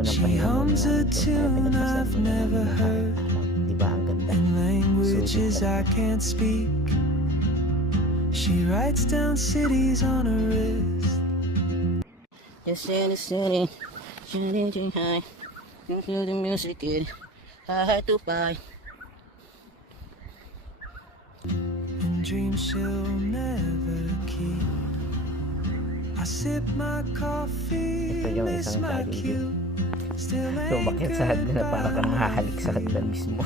unang pahinga muna namin ito. Kaya pinagpasan mo na namin ng alang. Diba ang ganda? Languages I can't speak. She writes down cities on her wrist. Just in the city, shining high, feel the music good, high to buy. And dreams she'll never keep. I sip my coffee, Ito yung miss isang my jogging cue. Still So ain't bakit sa hagdan na para kang hahalik sa hagdan mismo?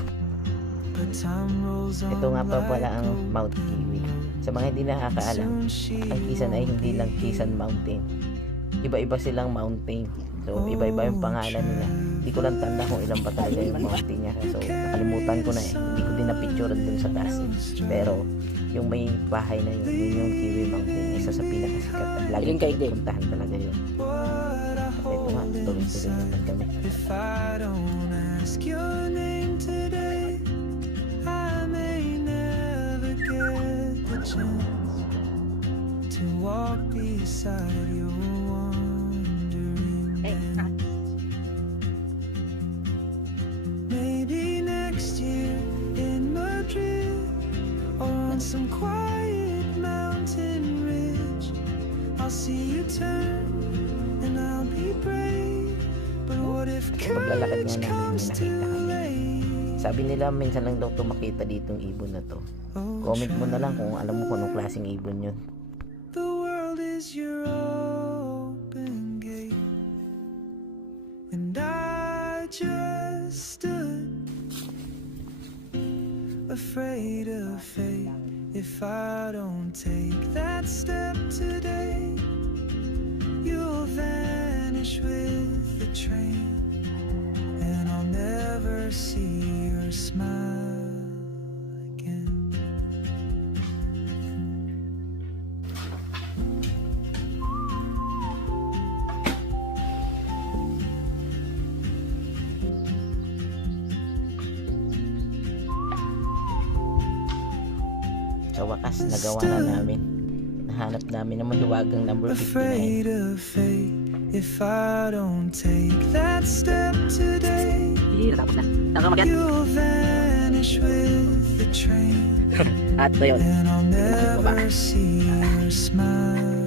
but time rolls on. Ito nga pa pala ang Mount Kiwi. Sa mga hindi nakakaalam, ang Kisan ay hindi lang Kisan Mountain. Iba-iba silang mountain. So iba-iba yung pangalan nila. Hindi ko lang tanda kung ilan pa talaga yung mountain niya. So nakalimutan ko na eh. Hindi ko din na-picture dun sa taas. Pero yung may bahay na yun, yun yung Kiwi Mountain. Isa sa pinakasikat. At laging puntahan talaga yun. At ito nga, tuloy-tuloy naman kami. If I don't ask your name today, I may never get the chance to walk beside your wandering hand. Maybe next year in Madrid or on some quiet mountain ridge, I'll see you turn and I'll be brave. But what if Maglalakad courage nga namin, comes may too nakita kami. late? Sabi nila minsan lang daw ito makita ditong ibon na to. Comment mo na lang kung alam mo kung anong klaseng ibon yun. The world is your open gate, and I just stood afraid of fate. If I don't take that step today, you'll vanish with the train, and I'll never see your smile again. Sa wakas, nagawa na namin. Nahanap namin ang mahiwagang number 59. Afraid of fate. If I don't take that step today, Hindi, natapos na. Saan ka mag-yan? you'll vanish with the train, At ba yun? and I'll never see your smile.